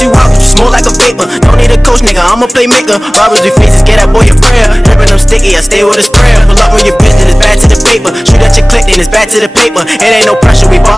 you out, you smoke like a vapor. Don't need a coach, nigga, I'm a playmaker. Robbers with faces, get that boy a prayer. Drippin' them sticky, I stay with a sprayer. Pull up when your bitch, then it's back to the paper. Shoot at your click, then it's back to the paper. It ain't no pressure, we ball.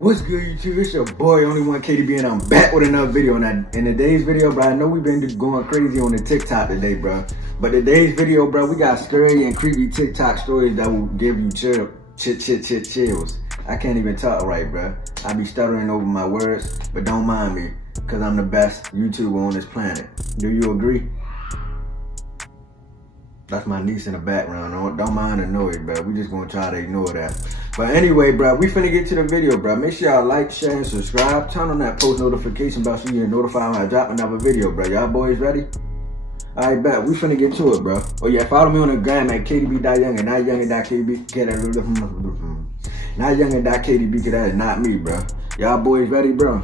What's good, YouTube? It's your boy, Only One KDB, and I'm back with another video. In today's video, bro, I know we've been going crazy on the TikTok today, bro. But today's video, bro, we got scary and creepy TikTok stories that will give you chills. I can't even talk right, bro. I be stuttering over my words, but don't mind me, because I'm the best YouTuber on this planet. Do you agree? That's my niece in the background. Don't mind the noise, bro. We just gonna try to ignore that. But anyway, bro, we finna get to the video, bro. Make sure y'all like, share, and subscribe. Turn on that post notification bell so you get notified when I drop another video, bro. Y'all boys ready? Alright, bet. We finna get to it, bro. Oh yeah, follow me on the gram at KDB.Young and NotYoungin.KDB. NotYoungin.KDB, because that is not me, bro. Y'all boys ready, bro?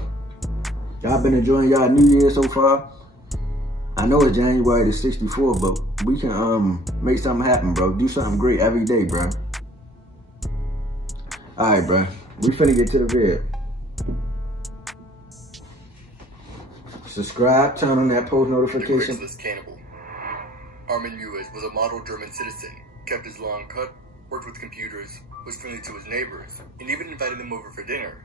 Y'all been enjoying y'all New Year so far? I know it's January the 64th, but we can make something happen, bro. Do something great every day, bro. Alright, bro. We finna get to the vid. Subscribe, turn on that post notification. The cannibal. Armin Mewes was a model German citizen, kept his lawn cut, worked with computers, was friendly to his neighbors, and even invited them over for dinner.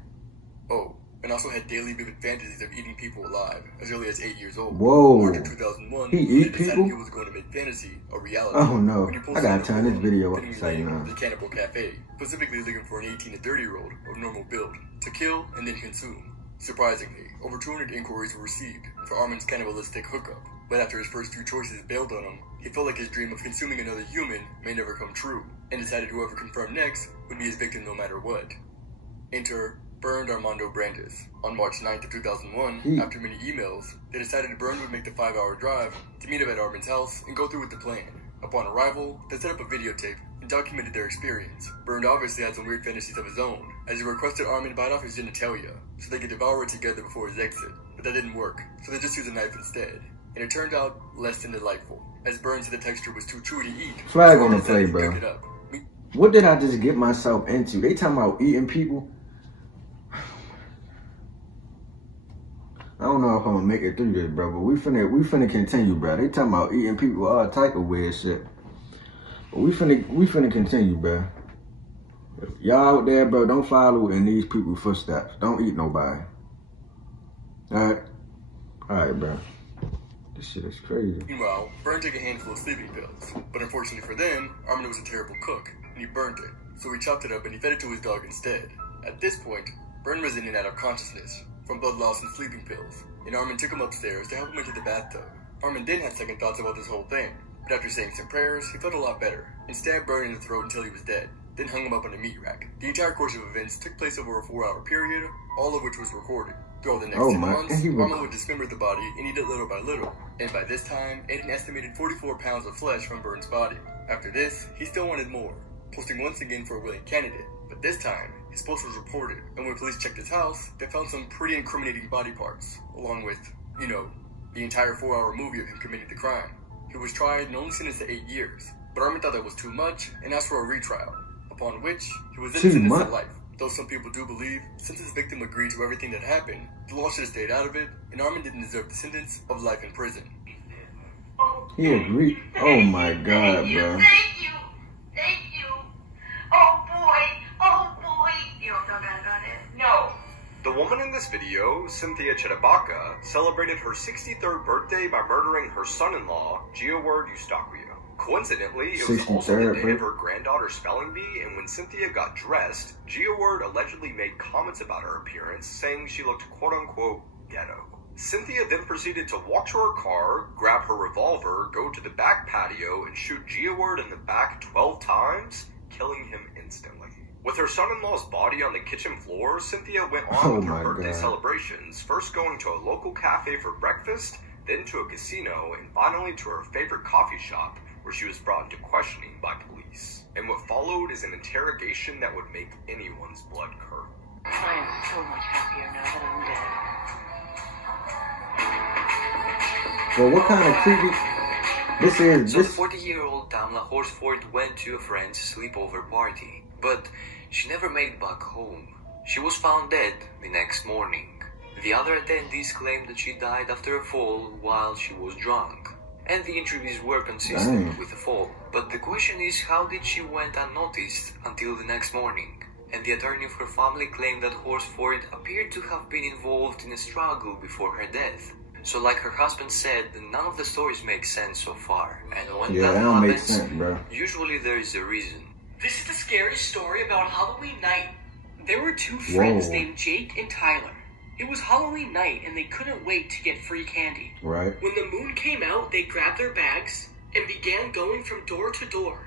Oh, and also had daily vivid fantasies of eating people alive as early as 8 years old. Whoa. March of 2001, he decided he was going to make fantasy a reality. Oh no, I gotta turn this video up. The Cannibal Cafe, specifically looking for an 18 to 30-year-old of normal build to kill and then consume. Surprisingly, over 200 inquiries were received for Armin's cannibalistic hookup, but after his first few choices bailed on him, he felt like his dream of consuming another human may never come true, and decided whoever confirmed next would be his victim no matter what. Enter Bernd Armando Brandes. On March 9th of 2001, after many emails, they decided Bernd would make the 5-hour drive to meet him at Armin's house and go through with the plan. Upon arrival, they set up a videotape and documented their experience. Bernd obviously had some weird fantasies of his own, as he requested Armin bite off his genitalia so they could devour it together before his exit, but that didn't work, so they just used a knife instead. And it turned out less than delightful, as Bernd said the texture was too chewy to eat. Flag on the play, bro. What did I just get myself into? They talking about eating people? I don't know if I'm gonna make it through this, bro, but we finna continue, bro. They talking about eating people, all type of weird shit. But we finna continue, bro. Y'all out there, bro, don't follow in these people's footsteps. Don't eat nobody. Alright, bro. This shit is crazy. Meanwhile, Bernd took a handful of sleeping pills, but unfortunately for them, Armin was a terrible cook, and he burned it. So he chopped it up and he fed it to his dog instead. At this point, Bernd was in and out of consciousness from blood loss and sleeping pills, and Armin took him upstairs to help him into the bathtub. Armin then had second thoughts about this whole thing, but after saying some prayers, he felt a lot better, and stabbed Bernd in the throat until he was dead, then hung him up on a meat rack. The entire course of events took place over a 4-hour period, all of which was recorded. Throughout the next 10 months, Armin would dismember the body and eat it little by little, and by this time, ate an estimated 44 pounds of flesh from Bernd's body. After this, he still wanted more, posting once again for a willing candidate, but this time, his post was reported, and when police checked his house, they found some pretty incriminating body parts, along with, you know, the entire 4-hour movie of him committing the crime. He was tried and only sentenced to 8 years, but Armin thought that was too much and asked for a retrial, upon which he was then sentenced to life. Though some people do believe, since his victim agreed to everything that happened, the law should have stayed out of it, and Armin didn't deserve the sentence of life in prison. He agreed. Oh my God, bro. Thank you. Oh boy. You don't feel bad about it? No. The woman in this video, Cynthia Chedabaka, celebrated her 63rd birthday by murdering her son-in-law, Gioward Eustaquio. Coincidentally, it was also the day of her granddaughter's spelling bee, and when Cynthia got dressed, Gioward allegedly made comments about her appearance, saying she looked quote-unquote ghetto. Cynthia then proceeded to walk to her car, grab her revolver, go to the back patio, and shoot Gioward in the back 12 times, killing him instantly. With her son-in-law's body on the kitchen floor, Cynthia went on with her birthday celebrations, first going to a local cafe for breakfast, then to a casino, and finally to her favorite coffee shop, where she was brought into questioning by police. And what followed is an interrogation that would make anyone's blood curdle. I am so much happier now that I'm dead. Well, what kind of creepy... So the 40-year-old Tamla Horsford went to a friend's sleepover party, but she never made it back home. She was found dead the next morning. The other attendees claimed that she died after a fall while she was drunk, and the injuries were consistent with the fall. But the question is, how did she went unnoticed until the next morning? And the attorney of her family claimed that Horsford appeared to have been involved in a struggle before her death. So like her husband said, none of the stories make sense so far. And when that don't make happens, sense, bro. Usually there is a reason. This is the scary story about Halloween night. There were two friends named Jake and Tyler. It was Halloween night and they couldn't wait to get free candy. Right. When the moon came out, they grabbed their bags and began going from door to door.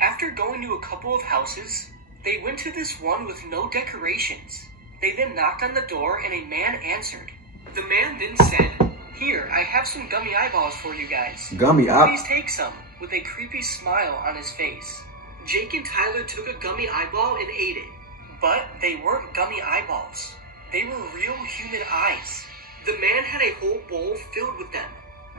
After going to a couple of houses, they went to this one with no decorations. They then knocked on the door and a man answered. The man then said, "Here, I have some gummy eyeballs for you guys. Please take some," with a creepy smile on his face. Jake and Tyler took a gummy eyeball and ate it. But they weren't gummy eyeballs. They were real human eyes. The man had a whole bowl filled with them.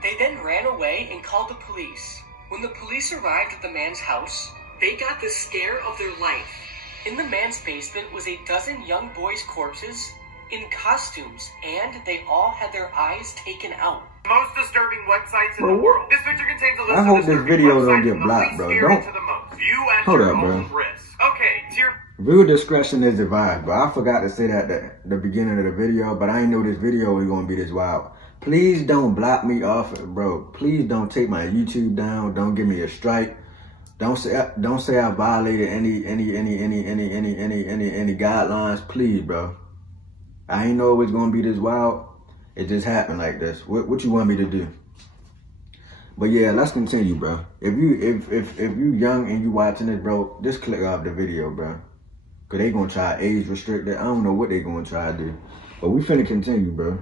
They then ran away and called the police. When the police arrived at the man's house, they got the scare of their life. In the man's basement was a dozen young boys' corpses in costumes, and they all had their eyes taken out. Most disturbing websites in the world. This picture contains a list I hope this video don't get blocked, bro. Don't. Hold up, bro. Okay, viewer discretion is advised, but I forgot to say that at the beginning of the video, but I didn't know this video was gonna be this wild. Please don't block me off, bro. Please don't take my YouTube down. Don't give me a strike. Don't say I violated any guidelines. Please, bro. I ain't know it was gonna be this wild. It just happened like this. What you want me to do? But yeah, let's continue, bro. If you young and you watching this, bro, just click off the video, bro. Cause they gonna try age restricted. I don't know what they gonna try to do. But we finna continue, bro.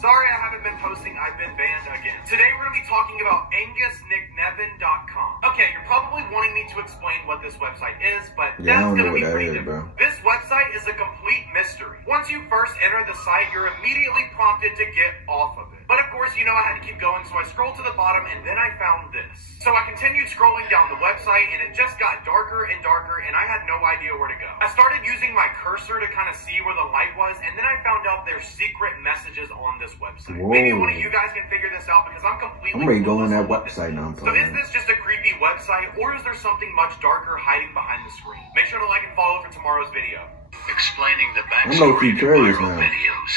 Sorry I haven't been posting. I've been banned again. Today we're gonna be talking about AngusNickNevin.com. Okay, you're probably wanting me to explain what this website is, but that's gonna be pretty different. This website is a complete mystery. Once you first enter the site, you're immediately prompted to get off of it. But of course, you know I had to keep going, so I scrolled to the bottom and then I found this. So I continued scrolling down the website and it just got darker and darker and I had no idea where to go. I started using my cursor to kind of see where the light was, and then I found out there's secret messages on this website. Whoa. Maybe one of you guys can figure this out because I'm completely ready to go on that website now. So is this just a creepy website or is there something much darker hiding behind the screen? Make sure to like and follow for tomorrow's video. Explaining the backstory to viral videos.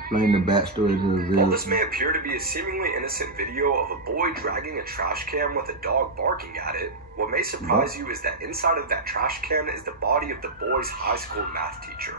Explain the backstory to the video. While this may appear to be a seemingly innocent video of a boy dragging a trash can with a dog barking at it, what may surprise you is that inside of that trash can is the body of the boy's high school math teacher,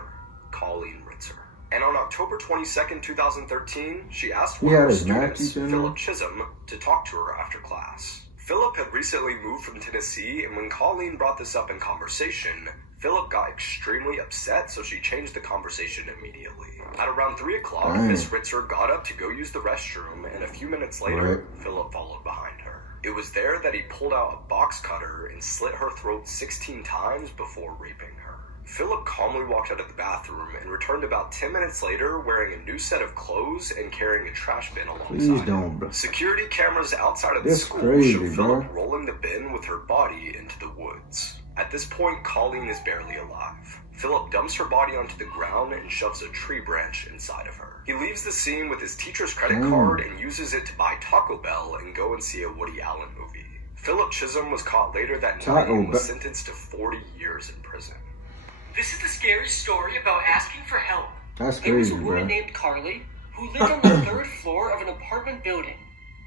Colleen Ritzer. And on October 22nd, 2013, she asked one of her students, Philip Chisholm, to talk to her after class. Philip had recently moved from Tennessee, and when Colleen brought this up in conversation, Philip got extremely upset, so she changed the conversation immediately. At around 3 o'clock, Miss Ritzer got up to go use the restroom, and a few minutes later, Philip followed behind her. It was there that he pulled out a box cutter and slit her throat 16 times before raping her. Philip calmly walked out of the bathroom and returned about 10 minutes later wearing a new set of clothes and carrying a trash bin alongside him. Security cameras outside of the school show Philip rolling the bin with her body into the woods. At this point, Colleen is barely alive. Philip dumps her body onto the ground and shoves a tree branch inside of her. He leaves the scene with his teacher's credit card and uses it to buy Taco Bell and go and see a Woody Allen movie. Philip Chisholm was caught later that night and was sentenced to 40 years in prison. This is the scary story about asking for help. That's crazy, There was a woman named Carly who lived on the 3rd floor of an apartment building.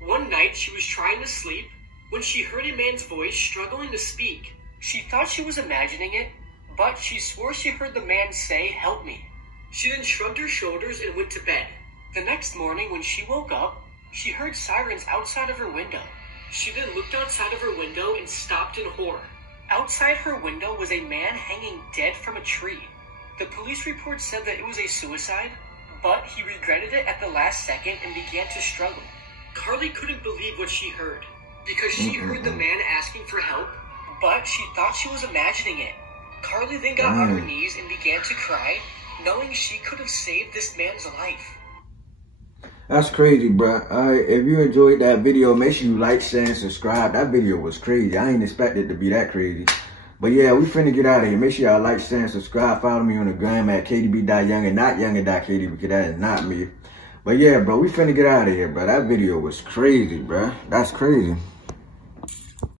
One night she was trying to sleep when she heard a man's voice struggling to speak. She thought she was imagining it, but she swore she heard the man say, "Help me." She then shrugged her shoulders and went to bed. The next morning when she woke up, she heard sirens outside of her window. She then looked outside of her window and stopped in horror. Outside her window was a man hanging dead from a tree. The police report said that it was a suicide, but he regretted it at the last second and began to struggle. Carly couldn't believe what she heard, because she heard the man asking for help, but she thought she was imagining it. Carly then got on her knees and began to cry, knowing she could have saved this man's life. That's crazy, bro. Alright, if you enjoyed that video, make sure you like, share, and subscribe. That video was crazy. I ain't expect it to be that crazy. But yeah, we finna get out of here. Make sure y'all like, share, and subscribe. Follow me on the gram at KDB.Young and not Younger.KD because that is not me. But yeah, bro, we finna get out of here, bro. That video was crazy, bro. That's crazy.